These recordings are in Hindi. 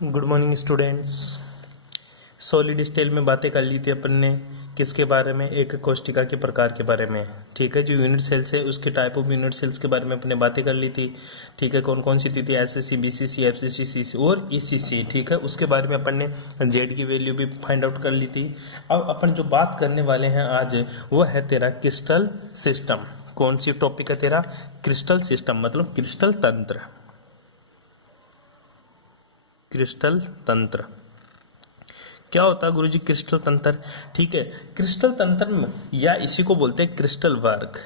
Good morning students. Solid state में बातें कर ली थी अपन ने किसके बारे में, एक कोष्टिका के प्रकार के बारे में। ठीक है, जो यूनिट सेल्स है उसके टाइप ऑफ यूनिट सेल्स के बारे में अपने बातें कर ली थी। ठीक है, कौन कौन सी थी एसएससी, बीसीसी, एफसीसी, सीसी और ईसीसी। ठीक है, उसके बारे में अपन ने जेड की वैल्यू भी फाइंड आउट कर ली थी। अब अपन जो बात करने वाले हैं आज वो है तेरा क्रिस्टल सिस्टम। कौन सी टॉपिक है तेरा? क्रिस्टल सिस्टम, मतलब क्रिस्टल तंत्र। क्रिस्टल तंत्र क्या होता है गुरुजी क्रिस्टल तंत्र? ठीक है, क्रिस्टल तंत्र में या इसी को बोलते हैं क्रिस्टल वर्ग।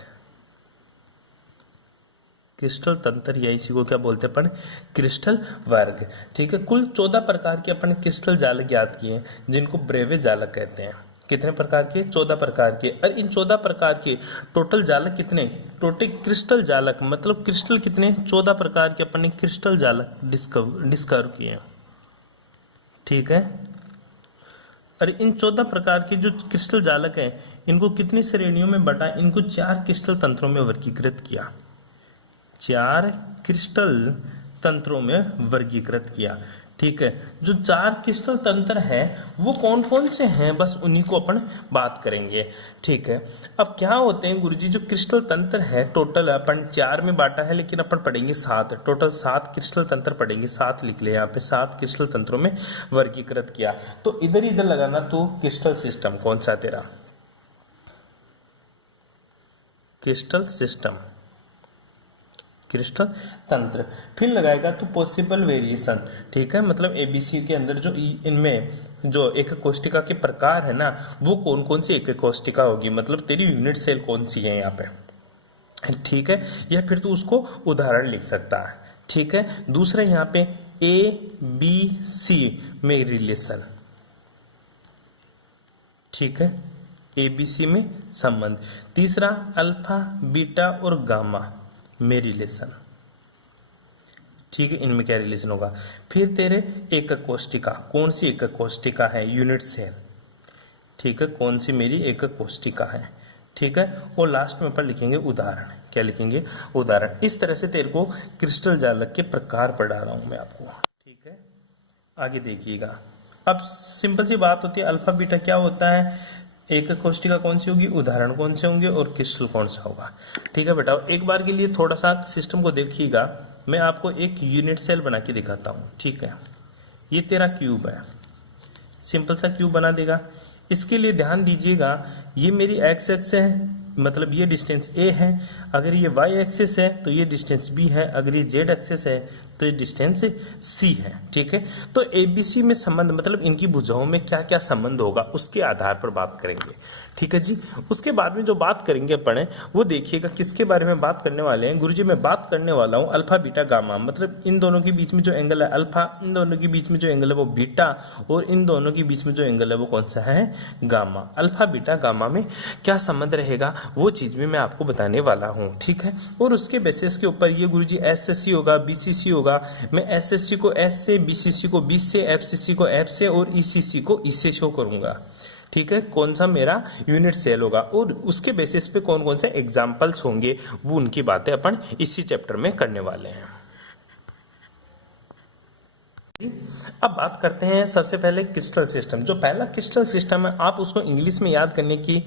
क्रिस्टल तंत्र या इसी को क्या बोलते हैं अपन? क्रिस्टल वर्ग। ठीक है, कुल 14 प्रकार के अपन क्रिस्टल जालक ज्ञात किए हैं जिनको ब्रेवे जालक कहते हैं। कितने प्रकार के? 14 प्रकार के। और इन 14 प्रकार के टोटल जालक कितने? टोटल क्रिस्टल जालक मतलब क्रिस्टल कितने? 14 प्रकार के अपन ने क्रिस्टल जालक डिस्कवर किए हैं। ठीक है, और इन 14 प्रकार के जो क्रिस्टल जालक हैं इनको कितनी श्रेणियों में बांटा? इनको 4 क्रिस्टल तंत्रों में वर्गीकृत किया। 4 क्रिस्टल तंत्रों में वर्गीकृत किया। ठीक है, जो 4 क्रिस्टल तंत्र है वो कौन कौन से हैं, बस उन्हीं को अपन बात करेंगे। ठीक है, अब क्या होते हैं गुरुजी जो क्रिस्टल तंत्र है? टोटल अपन 4 में बांटा है लेकिन अपन पढ़ेंगे 7। टोटल 7 क्रिस्टल तंत्र पढ़ेंगे। 7 लिख ले यहाँ पे, 7 क्रिस्टल तंत्रों में वर्गीकृत किया। तो इधर इधर लगाना तो क्रिस्टल सिस्टम कौन सा तेरा? क्रिस्टल सिस्टम, क्रिस्टल तंत्र। फिर लगाएगा तो पॉसिबल वेरिएशन। ठीक है, मतलब एबीसी के अंदर जो इनमें जो एक कोष्टिका के प्रकार है ना वो कौन कौन सी एक कोष्टिका होगी, मतलब तेरी यूनिट सेल कौन सी है यहाँ पे। ठीक है, या फिर तू उसको उदाहरण लिख सकता है। ठीक है, दूसरा यहाँ पे ए बी सी में रिलेशन। ठीक है, एबीसी में संबंध। तीसरा अल्फा बीटा और गामा में रिलेशन। ठीक है, इनमें क्या रिलेशन होगा? फिर तेरे एकक कोष्टिका, कौन सी एकक कोष्टिका है? Unit cell. ठीक है, कौन सी मेरी एकक कोष्टिका है? ठीक है, और लास्ट में अपन लिखेंगे उदाहरण। क्या लिखेंगे? उदाहरण। इस तरह से तेरे को क्रिस्टल जालक के प्रकार पढ़ा रहा हूं मैं आपको। ठीक है, आगे देखिएगा। अब सिंपल सी बात होती है, अल्फा बीटा क्या होता है, एक कोष्टिका कौन सी होगी, उदाहरण कौन से होंगे और क्रिस्टल कौन सा होगा। ठीक है बेटा, एक बार के लिए थोड़ा सा सिस्टम को देखिएगा। मैं आपको एक यूनिट सेल बना के दिखाता हूं। ठीक है, ये तेरा क्यूब है, सिंपल सा क्यूब बना देगा। इसके लिए ध्यान दीजिएगा, ये मेरी एक्स एक्स है, मतलब ये डिस्टेंस ए है। अगर ये वाई एक्सिस है तो ये डिस्टेंस बी है। अगर ये जेड एक्सिस है तो ये डिस्टेंस सी है। ठीक है, तो एबीसी में संबंध मतलब इनकी भुजाओं में क्या क्या संबंध होगा उसके आधार पर बात करेंगे। ठीक है जी, उसके बाद में जो बात करेंगे अपन वो देखिएगा किसके बारे में बात करने वाले हैं। गुरुजी मैं बात करने वाला हूँ अल्फा बीटा गामा, मतलब इन दोनों के बीच में जो एंगल है अल्फा, इन दोनों के बीच में जो एंगल है वो बीटा, और इन दोनों के बीच में जो एंगल है वो कौन सा है? गामा। अल्फा बीटा गामा में क्या संबंध रहेगा वो चीज भी मैं आपको बताने वाला हूँ। ठीक है, और उसके बेसिस के ऊपर ये गुरुजी एसएससी होगा, बीसीसी होगा। मैं एसएससी को एस से, बीसीसी को बी से, एफसीसी को एफ से और ईसीसी को ई से शो करूंगा। ठीक है, कौन सा मेरा यूनिट सेल होगा और उसके बेसिस पे कौन कौन से एग्जाम्पल्स होंगे वो उनकी बातें अपन इसी चैप्टर में करने वाले हैं। अब बात करते हैं सबसे पहले क्रिस्टल सिस्टम। जो पहला क्रिस्टल सिस्टम है आप उसको इंग्लिश में याद करने की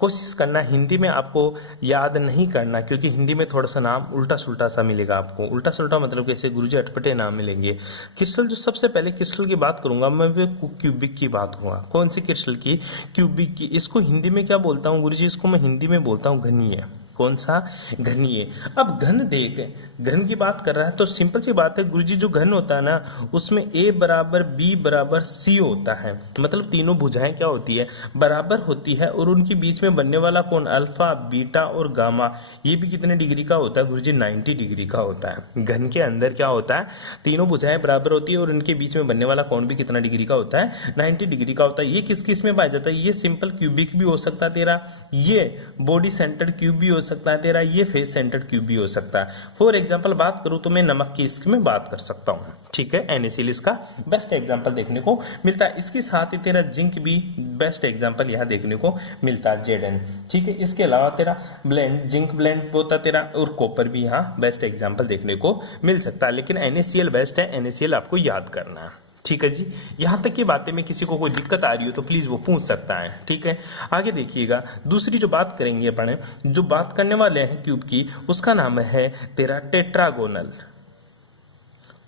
कोशिश करना, हिंदी में आपको याद नहीं करना, क्योंकि हिंदी में थोड़ा सा नाम उल्टा सुल्टा सा मिलेगा आपको। उल्टा सुल्टा मतलब कैसे गुरुजी अटपटे नाम मिलेंगे। क्रिस्टल जो सबसे पहले क्रिस्टल की बात करूंगा मैं वो क्यूबिक की बात होगा। कौन सी क्रिस्टल की? क्यूबिक की। इसको हिंदी में क्या बोलता हूँ गुरुजी? इसको मैं हिंदी में बोलता हूँ घनीय। कौन सा? घनीय। अब घन देख, घन की बात कर रहा है तो सिंपल सी बात है गुरुजी, जो घन होता है ना उसमें a बराबर b बराबर c होता है, मतलब तीनों भुजाएं क्या होती है? बराबर होती है। और उनके बीच में बनने वाला कौन? अल्फा बीटा और गामा। ये भी कितने डिग्री का होता है गुरुजी? 90 डिग्री का होता है। घन के अंदर क्या होता है? तीनों भुजाएं बराबर होती है और उनके बीच में बनने वाला कौन भी कितना डिग्री का होता है? 90 डिग्री का होता है। ये किस किस में पाया जाता है? ये सिंपल क्यूबिक भी हो सकता है तेरा, ये बॉडी सेंटर्ड क्यूब भी हो सकता है तेरा, ये फेस सेंटर्ड क्यूब भी हो सकता है। फॉर एग्जांपल बात करूं तो मैं नमक की इसकी में बात कर सकता हूं। ठीक है, NaCl इसका बेस्ट एग्जांपल देखने को मिलता है। इसके साथ ही तेरा जिंक भी बेस्ट एग्जांपल यहां देखने को मिलता है, Zn। ठीक है, इसके अलावा तेरा ब्लेंड, जिंक ब्लेंड होता तेरा, और कॉपर भी यहाँ बेस्ट एग्जांपल देखने को मिल सकता है। लेकिन NaCl बेस्ट है, NaCl आपको याद करना है। ठीक है जी, यहां तक की बातें में किसी को कोई दिक्कत आ रही हो तो प्लीज वो पूछ सकता है। ठीक है, आगे देखिएगा, दूसरी जो बात करेंगे अपन, जो बात करने वाले हैं क्यूब की, उसका नाम है तेरा टेट्रागोनल।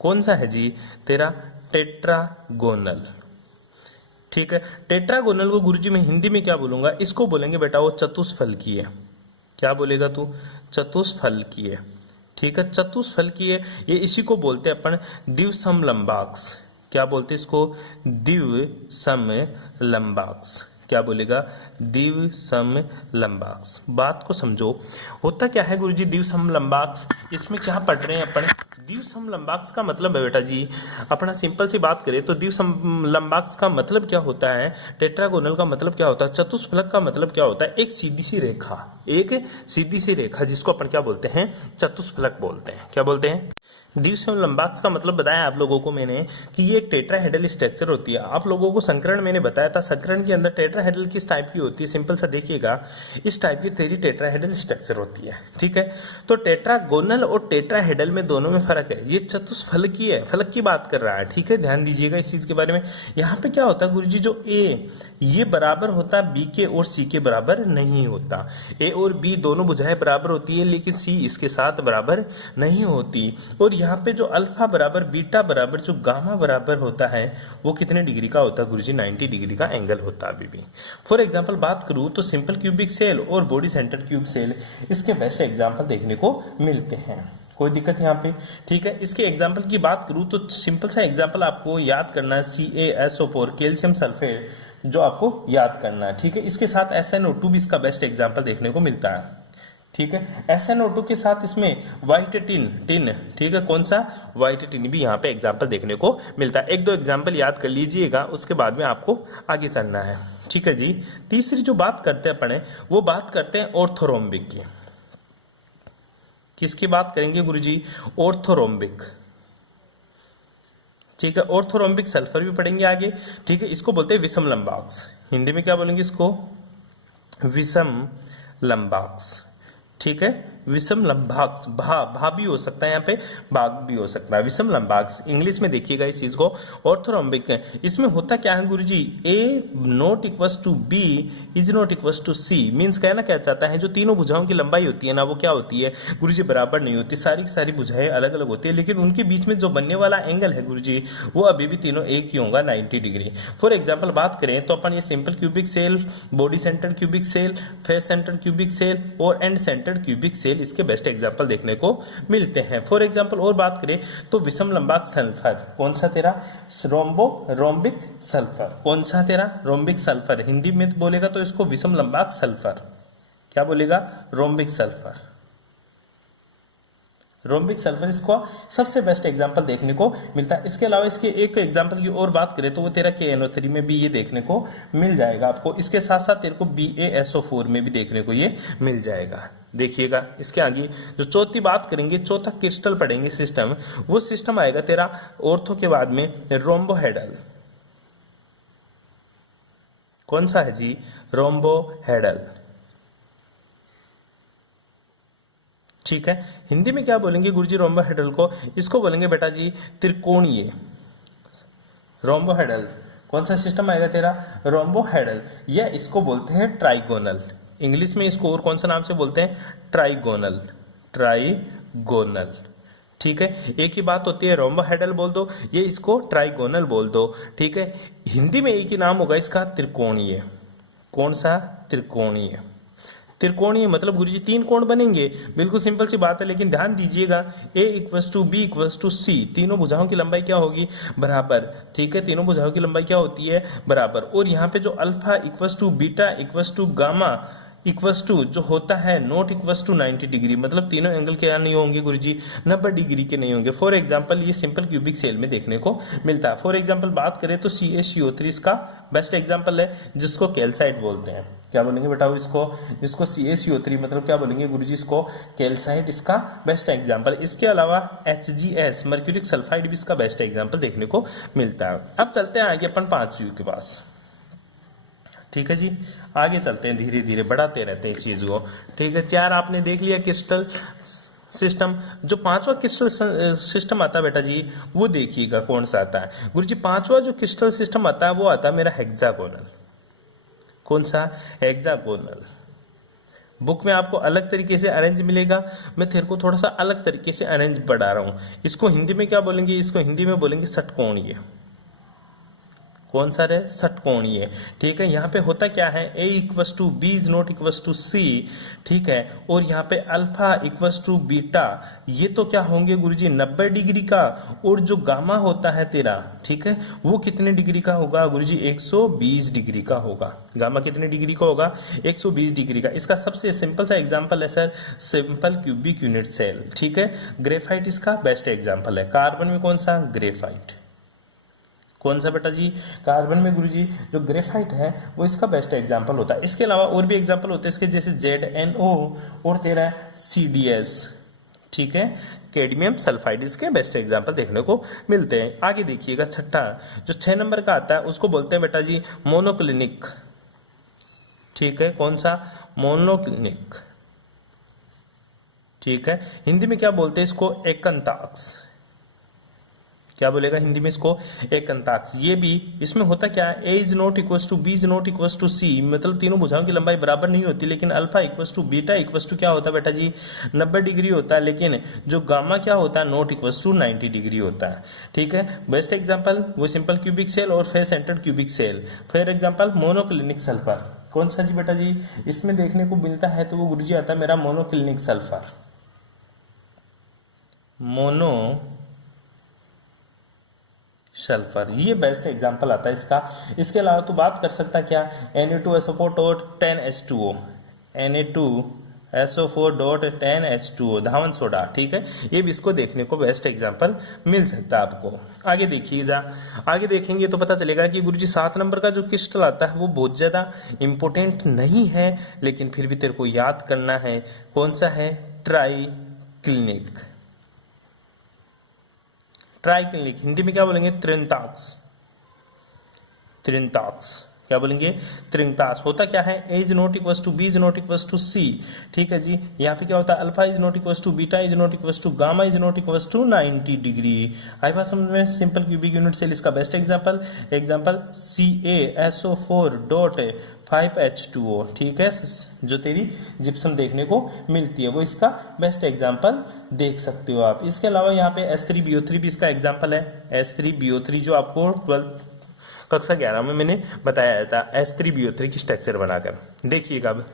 कौन सा है जी? तेरा टेट्रागोनल। ठीक है, टेट्रागोनल को गुरुजी मैं हिंदी में क्या बोलूंगा? इसको बोलेंगे बेटा वो चतुष्फलकीय। क्या बोलेगा तू? चतुष्फलकीय। ठीक है, चतुष्फलकीय, ये इसी को बोलते हैं अपन द्विसमलंबाक्स। क्या बोलते हैं इसको? द्विसमलंबाक्स। क्या बोलेगा? द्विसमलंबाक्स। बात को समझो, होता क्या है गुरुजी द्विसमलंबाक्स? इसमें क्या पढ़ रहे हैं अपन? द्विसमलंबाक्स का मतलब है बेटा जी, अपना सिंपल सी बात करें तो द्विसमलंबाक्स का मतलब क्या होता है? टेट्रागोनल का मतलब क्या होता है? चतुष्फलक का मतलब क्या होता है? एक सीधी सी रेखा, एक सीधी सी रेखा जिसको अपन क्या बोलते हैं? चतुष्फलक बोलते हैं। क्या बोलते हैं? द्विसमलंबाक्स का मतलब बताया आप लोगों को मैंने कि ये एक टेट्राहेड्रल स्ट्रक्चर होती है। आप लोगों को संकरण मैंने बताया था, संकरण के अंदर टेट्राहेड्रल किस टाइप की होती है? सिंपल सा देखिएगा, इस टाइप की तेरी टेट्राहेड्रल स्ट्रक्चर होती है। ठीक है, तो टेट्रागोनल और टेट्राहेड्रल में दोनों में फर्क है। ये चतुष्फलकीय है, फलक की बात कर रहा है। ठीक है, ध्यान दीजिएगा इस चीज के बारे में। यहाँ पे क्या होता है गुरुजी, जो ए ये बराबर होता है बी के और सी के बराबर नहीं होता। ए और बी दोनों भुजाएं बराबर होती है, लेकिन सी इसके साथ बराबर नहीं होती। और यहाँ पे जो अल्फा बराबर बीटा बराबर जो गामा बराबर होता है, वो कितने डिग्री का होता है गुरुजी? 90 डिग्री का एंगल होता है अभी भी। फॉर एग्जाम्पल बात करूं तो सिंपल क्यूबिक सेल और बॉडी सेंटर क्यूब सेल इसके बेस्ट एग्जाम्पल देखने को मिलते हैं। कोई दिक्कत यहाँ पे? ठीक है, इसके एग्जाम्पल की बात करूं तो सिंपल सा एग्जाम्पल आपको याद करना है, CaSO4 कैल्शियम सल्फेट, जो आपको याद करना है। ठीक है, इसके साथ SnO2 भी इसका बेस्ट एग्जाम्पल देखने को मिलता है। ठीक है, SnO2 के साथ इसमें व्हाइट टिन, ठीक है, कौन सा? व्हाइट टिन भी यहाँ पे एग्जाम्पल देखने को मिलता है। एक दो एग्जाम्पल याद कर लीजिएगा, उसके बाद में आपको आगे चलना है। ठीक है जी, तीसरी जो बात करते हैं अपन, वो बात करते हैं ऑर्थोरोम्बिक की। किसकी बात करेंगे गुरुजी? ऑर्थोरोम्बिक। ठीक है, ऑर्थोरोम्बिक सल्फर भी पढ़ेंगे आगे। ठीक है, इसको बोलते हैं विषम लंबाक्स। हिंदी में क्या बोलेंगे इसको? विषम लंबाक्स। ठीक है, विषम लंबाक्स। भा भी हो सकता है, यहाँ पे भाग भी हो सकता है। विषम लंबाक्स इंग्लिश में देखिएगा इस चीज को, ऑर्थोरोम्बिक। इसमें होता क्या है गुरुजी? A not equals to B is not equals to C. Means कहना क्या चाहता है, जो तीनों भुजाओं की लंबाई होती है ना, वो क्या होती है गुरुजी? बराबर नहीं होती। सारी की सारी भुजाएं अलग अलग होती है, लेकिन उनके बीच में जो बनने वाला एंगल है गुरुजी, वो अभी भी तीनों एक ही होगा, 90 डिग्री। फॉर एग्जाम्पल बात करें तो अपन ये simple cubic cell, body centre cubic cell, face centre cubic cell और एंड सेंटर क्यूबिक सेल इसके बेस्ट एग्जांपल देखने को मिलते हैं। फॉर एग्जांपल और बात करें तो विषम लंबाक सल्फर, कौन सा तेरा? Rhombic sulphur. कौन सा तेरा? Rhombic sulphur. हिंदी में बोलेगा तो इसको विषम लंबाक सल्फर। क्या बोलेगा? Rhombic sulphur. रोम्बिक सल्फर इसको सबसे बेस्ट एग्जांपल देखने को मिलता है। इसके अलावा इसके एक एग्जांपल की और बात करें तो वो तेरा KNO3 में भी ये देखने को मिल जाएगा आपको। इसके साथ साथ तेरे को BaSO4 में भी देखने को ये मिल जाएगा। देखिएगा इसके आगे जो चौथी बात करेंगे, चौथा क्रिस्टल पढ़ेंगे सिस्टम, वो सिस्टम आएगा तेरा ऑर्थो के बाद में रोम्बोहेडल। कौन सा है जी? रोम्बोहेडल। ठीक है, हिंदी में क्या बोलेंगे गुरुजी रोम्बोहेडल को? इसको बोलेंगे बेटा जी त्रिकोणीय। रोम्बोहेडल कौन सा सिस्टम आएगा तेरा? रोम्बोहेडल। या इसको बोलते हैं ट्राइगोनल। इंग्लिश में इसको और कौन सा नाम से बोलते हैं? ट्राइगोनल। ट्राइगोनल। ठीक है, एक ही बात होती है, रोम्बोहेडल बोल दो, ये इसको ट्राइगोनल बोल दो। ठीक है, हिंदी में एक ही नाम होगा इसका, त्रिकोणीय। कौन सा? त्रिकोणीय। त्रिकोणीय मतलब गुरुजी तीन कोण बनेंगे, बिल्कुल सिंपल सी बात है। लेकिन ध्यान दीजिएगा, A equals to B equals to C, तीनों भुजाओं की लंबाई क्या होगी? बराबर। ठीक है, तीनों भुजाओं की लंबाई क्या होती है? बराबर। और यहाँ पे जो alpha equals to beta equals to gamma equals to जो होता है नॉट इक्वल्स टू 90 डिग्री, मतलब तीनों एंगल क्या नहीं होंगे गुरुजी? 90 डिग्री के नहीं होंगे। फॉर एग्जांपल ये सिंपल क्यूबिक सेल में देखने को मिलता है। फॉर एग्जांपल बात करें तो CaCO3 इसका बेस्ट एग्जांपल है, जिसको कैल्साइट बोलते हैं। क्या बोलेंगे बेटा इसको? इसको CaCO3 मतलब क्या बोलेंगे गुरुजी? इसको कैल्साइट इसका बेस्ट एग्जांपल। इसके अलावा HgS मर्क्यूरिक सल्फाइड भी इसका बेस्ट एग्जांपल देखने को मिलता है। अब चलते हैं आगे अपन 5 के पास। ठीक है जी, आगे चलते हैं, धीरे धीरे बढ़ाते रहते हैं इस चीज को। ठीक है, 4 आपने देख लिया क्रिस्टल, सिस्टम, जो पांचवा क्रिस्टल सिस्टम आता है बेटा जी, वो देखिएगा कौन सा आता है गुरुजी। पांचवा जो क्रिस्टल सिस्टम आता है वो आता है मेरा हेक्सागोनल। कौन सा? हेक्सागोनल। बुक में आपको अलग तरीके से अरेंज मिलेगा, मैं तेरे को थोड़ा सा अलग तरीके से अरेंज बढ़ा रहा हूं। इसको हिंदी में क्या बोलेंगे? इसको हिंदी में बोलेंगे षटकोणीय। कौन सा रे? षटकोणीय। ठीक है, यहाँ पे होता क्या है, a equals to B is not equals to C, ठीक है, और यहाँ पे अल्फा इक्वस टू बीटा, ये तो क्या होंगे गुरुजी 90 डिग्री का, और जो गामा होता है तेरा, ठीक है, वो कितने डिग्री का होगा गुरुजी? 120 डिग्री का होगा। गामा कितने डिग्री का होगा? 120 डिग्री का। इसका सबसे सिंपल सा एग्जांपल है sir simple cubic unit cell, ठीक है। ग्रेफाइट इसका बेस्ट एग्जांपल है। कार्बन में कौन सा? ग्रेफाइट। कौन सा बेटा जी? कार्बन में गुरुजी जो ग्रेफाइट है वो इसका बेस्ट एग्जांपल होता है। इसके अलावा और भी एग्जांपल होते हैं इसके, जैसे ZnO और तेरा CDS, ठीक है, कैडमियम सल्फाइड, इसके बेस्ट एग्जांपल देखने को मिलते हैं। आगे देखिएगा छठा जो 6 नंबर का आता है उसको बोलते हैं बेटा जी मोनोक्लिनिक, ठीक है। कौन सा? मोनोक्लिनिक, ठीक है। हिंदी में क्या बोलते हैं इसको? एकंताक्ष। क्या बोलेगा हिंदी में इसको? एकंताक्ष। ये भी इसमें होता क्या है, a is not equal to B is not equal to C, मतलब तीनों भुजाओं की लंबाई बराबर नहीं होती, लेकिन alpha equal to beta equal to क्या होता है बेटा जी? 90 डिग्री होता है, लेकिन जो गामा क्या होता है? नॉट इक्वल टू 90 डिग्री होता है, ठीक है। बेस्ट एग्जांपल वो सिंपल क्यूबिक सेल और फेस सेंटर्ड क्यूबिक सेल। फिर एग्जांपल मोनोक्लिनिक सल्फर। कौन सा जी बेटा जी? इसमें देखने को मिलता है तो वो गुरुजी आता है मेरा मोनोक्लिनिक सल्फर, मोनो सल्फर, ये बेस्ट एग्जांपल आता है इसका। इसके अलावा तो बात कर सकता क्या? Na2SO4 10H2O, Na2SO4 10H2O, धावन सोडा, ठीक है। ये भी इसको देखने को बेस्ट एग्जांपल मिल सकता है आपको। आगे देखिएगा, आगे देखेंगे तो पता चलेगा कि गुरुजी 7 नंबर का जो क्रिस्टल आता है वो बहुत ज्यादा इंपॉर्टेंट नहीं है, लेकिन फिर भी तेरे को याद करना है। कौन सा है? ट्राइक्लिनिक। ट्राइक्लिनिक हिंदी में क्या बोलेंगे? त्रिंताक्स। त्रिंताक्स क्या बोलेंगे? त्रिंताक्स। होता क्या है, a is not equal to B is not equal to C, ठीक है जी। यहाँ पे क्या होता है? Alpha is not equal to beta is not equal to gamma is not equal to 90 degree. आई बात समझ में? सिंपल क्यूबिक यूनिट सेल इसका बेस्ट एग्जांपल CaSO4.5H2O, ठीक है, जो तेरी जिप्सम देखने को मिलती है वो इसका बेस्ट एग्जांपल देख सकते हो आप। इसके अलावा यहाँ पे S3BO3 भी इसका एग्जांपल है। S3BO3 जो आपको 12 कक्षा 11 में मैंने बताया था, S3BO3 की स्ट्रक्चर बनाकर देखिएगा। अब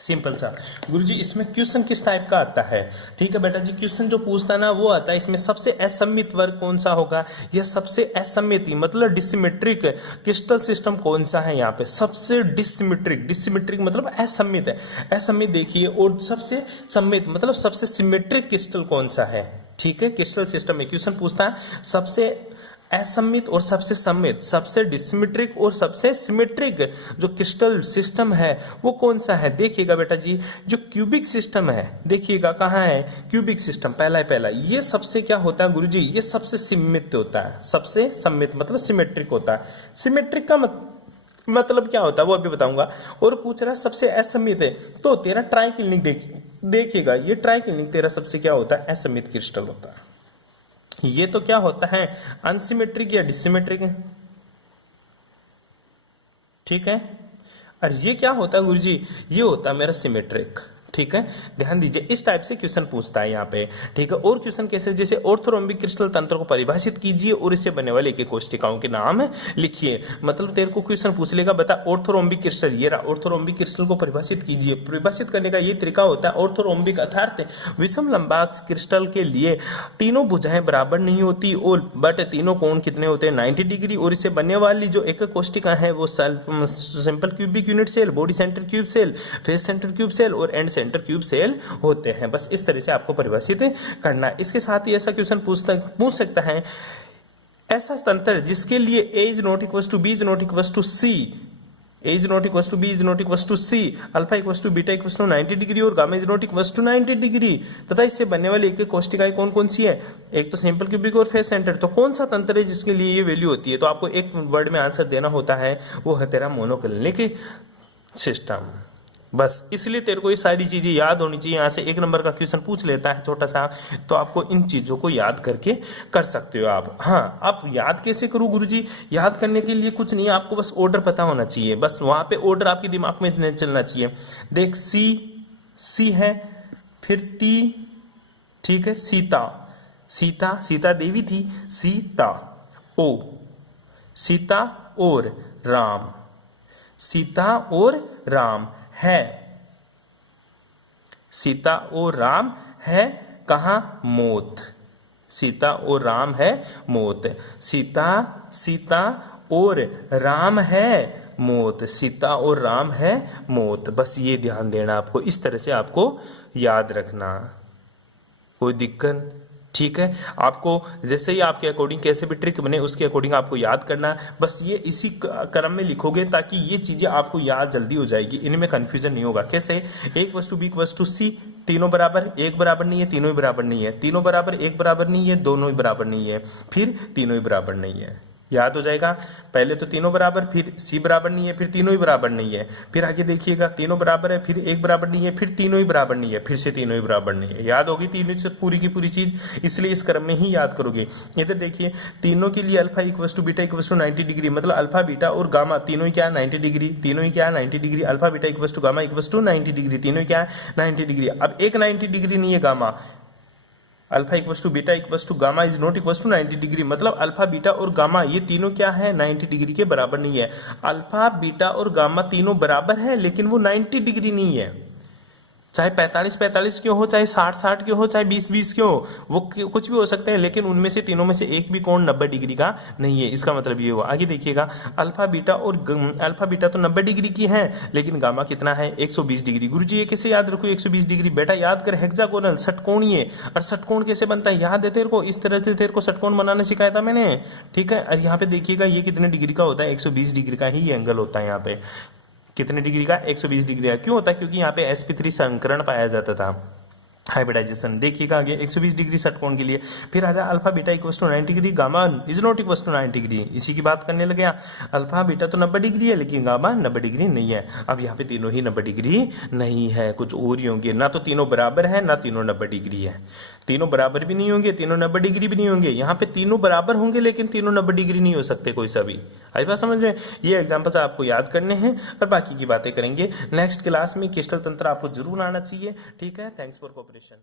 सिंपल सा गुरुजी इसमें क्वेश्चन किस टाइप का आता है? ठीक है बेटा जी, क्वेश्चन जो पूछता है ना वो आता है इसमें सबसे असममित वर्ग कौन सा होगा, या सबसे असममित मतलब डिसिमेट्रिक क्रिस्टल सिस्टम कौन सा है। यहाँ पे सबसे डिसिमेट्रिक, डिसिमेट्रिक मतलब असममित है, असममित देखिए, और सबसे सम्मित मतलब सबसे सिमेट्रिक क्रिस्टल कौन सा है, ठीक है। क्रिस्टल सिस्टम में क्वेश्चन पूछता है सबसे असममित और सबसे सम्मित, सबसे डिसिमेट्रिक और सबसे सिमेट्रिक जो क्रिस्टल सिस्टम है वो कौन सा है। देखिएगा बेटा जी, जो क्यूबिक सिस्टम है, देखिएगा कहाँ है क्यूबिक सिस्टम, पहला है पहला, ये सबसे क्या होता है गुरुजी? ये सबसे सिमित होता है, सबसे सम्मित मतलब सिमेट्रिक होता है। सिमेट्रिक का मतलब क्या होता है वो अभी बताऊंगा। और पूछ रहा है सबसे असममित है, तो तेरा ट्राइक्लिनिक देखिएगा, ये ट्राइक्लिनिक तेरा सबसे क्या होता है? असममित क्रिस्टल होता है। ये तो क्या होता है? अनसिमेट्रिक या डिसिमेट्रिक, ठीक है। और ये क्या होता है गुरुजी? ये होता है मेरा सिमेट्रिक, ठीक है। ध्यान दीजिए, इस टाइप से क्वेश्चन पूछता है यहाँ पे, ठीक है। और क्वेश्चन कैसे? जैसे ऑर्थोरोम्बिक क्रिस्टल तंत्र को परिभाषित कीजिए और इससे बनने वाले एक कोशिकाओं के नाम लिखिए। मतलब तेरे को क्वेश्चन पूछ लेगा, बता ऑर्थोरोम्बिक क्रिस्टल, ये रहा ऑर्थोरोम्बिक क्रिस्टल को परिभाषित कीजिए। परिभाषित करने का ये तरीका होता है ऑर्थोरोम्बिक अर्थात विषम लंबाक्ष क्रिस्टल के लिए तीनों भुजाएं बराबर नहीं होती, और बट तीनों कोण कितने होते हैं? 90 डिग्री। और इससे बनने वाली जो एक कोशिका है वो simple cubic unit cell, body centre cube cell, face centre cube cell और एंड सेंटर क्यूब सेल होते हैं। बस इस तरह से आपको परिभाषित करना है। इसके साथ ही ऐसा क्वेश्चन पूछ सकता है, ऐसा तंत्र जिसके लिए a is not equal to B is not equal to C, a is not equal to B is not equal to C, alpha equal to beta equal to 90 degree और gamma is not equal to 90 degree, तथा इससे बनने वाली एक कोशिकाएं कौन कौन सी है? एक तो सिंपल क्यूबिक और फेस सेंटर। तो कौन सा तंत्र है जिसके लिए ये वैल्यू होती है? तो आपको एक वर्ड में आंसर देना होता है, वो है तेरा मोनोक्लिनिक सिस्टम। बस इसलिए तेरे को ये सारी चीजें याद होनी चाहिए। यहाँ से 1 नंबर का क्वेश्चन पूछ लेता है छोटा सा, तो आपको इन चीजों को याद करके कर सकते हो आप। हाँ, आप याद कैसे करूँ गुरुजी? याद करने के लिए कुछ नहीं, आपको बस ऑर्डर पता होना चाहिए, बस वहां पे ऑर्डर आपके दिमाग में चलना चाहिए। देख, सी है, फिर टी, ठीक है, सीता, सीता देवी थी, सीता, ओ, सीता और राम, सीता और राम है, सीता और राम है कहाँ? मौत, सीता और राम है मौत, सीता और राम है मौत, सीता और राम है मौत। बस ये ध्यान देना आपको, इस तरह से आपको याद रखना, कोई दिक्कत? ठीक है, आपको जैसे ही आपके अकॉर्डिंग कैसे भी ट्रिक बने उसके अकॉर्डिंग आपको याद करना। बस ये इसी क्रम में लिखोगे ताकि ये चीजें आपको याद जल्दी हो जाएगी, इनमें कंफ्यूजन नहीं होगा। कैसे? A = B = C, तीनों बराबर, एक बराबर नहीं है, तीनों ही बराबर नहीं है, तीनों बराबर, एक बराबर नहीं है, दोनों ही बराबर नहीं है, फिर तीनों ही बराबर नहीं है। याद हो जाएगा। पहले तो तीनों बराबर, फिर सी बराबर नहीं है, फिर तीनों ही बराबर नहीं है, फिर आगे देखिएगा तीनों बराबर है, फिर एक बराबर नहीं है, फिर तीनों ही बराबर नहीं है, फिर से तीनों ही बराबर नहीं है। याद होगी तीनों से पूरी की पूरी चीज, इसलिए इस क्रम में ही याद करोगे। इधर देखिए, तीनों के लिए अल्फा = बीटा = 90 डिग्री, मतलब अल्फा बीटा और गामा तीनों ही क्या है? 90 डिग्री, तीनों ही क्या है? 90 degree. Alpha beta = gamma = 90 degree, तीनों ही क्या है? 90 डिग्री। अब एक 90 डिग्री नहीं है gamma, alpha = beta = gamma is not = 90 degree, मतलब अल्फा बीटा और गामा ये तीनों क्या है? 90 डिग्री के बराबर नहीं है। अल्फा बीटा और गामा तीनों बराबर है, लेकिन वो 90 डिग्री नहीं है। चाहे 45-45 क्यों हो, चाहे 60-60 क्यों हो, चाहे 20-20 क्यों हो, वो कुछ भी हो सकते हैं, लेकिन उनमें से तीनों में से एक भी कोण 90 डिग्री का नहीं है। इसका मतलब ये हुआ। आगे देखिएगा, अल्फा बीटा तो 90 डिग्री की है, लेकिन गामा कितना है? 120 डिग्री। गुरुजी ये कैसे याद रखो 120 डिग्री? बेटा याद कर, हेक्सागोनल, षटकोणीय। और षटकोण कैसे बनता है याद है तेरे को? इस तरह से तेरे को षटकोण बनाना सिखाया था मैंने, ठीक है। और यहाँ पे देखिएगा ये कितने डिग्री का होता है? 120 डिग्री का ही एंगल होता है। यहाँ पे कितने डिग्री का? 120 डिग्री का। क्यों होता है? क्योंकि यहाँ पे sp3 संकरण पाया जाता था, हाइब्रिडाइजेशन। देखिएगा आगे 120 डिग्री षटकोण के लिए। फिर आजा alpha beta = 90 degree, gamma is not = 90 degree. इसी की बात करने लगे। अल्फा बीटा तो 90 डिग्री है, लेकिन गामा 90 डिग्री नहीं है। अब यहाँ पे तीनों ही 90 डिग्री नहीं है, कुछ और ही होंगे। ना तो तीनों बराबर है, ना तीनों 90 डिग्री है। तीनों बराबर भी नहीं होंगे, तीनों 90 डिग्री भी नहीं होंगे। यहाँ पे तीनों बराबर होंगे, लेकिन तीनों 90 डिग्री नहीं हो सकते कोई सा भी। आई बात समझ में? ये एग्जाम्पल्स आपको याद करने हैं और बाकी की बातें करेंगे नेक्स्ट क्लास में। क्रिस्टल तंत्र आपको जरूर आना चाहिए, ठीक है। Thanks for cooperation.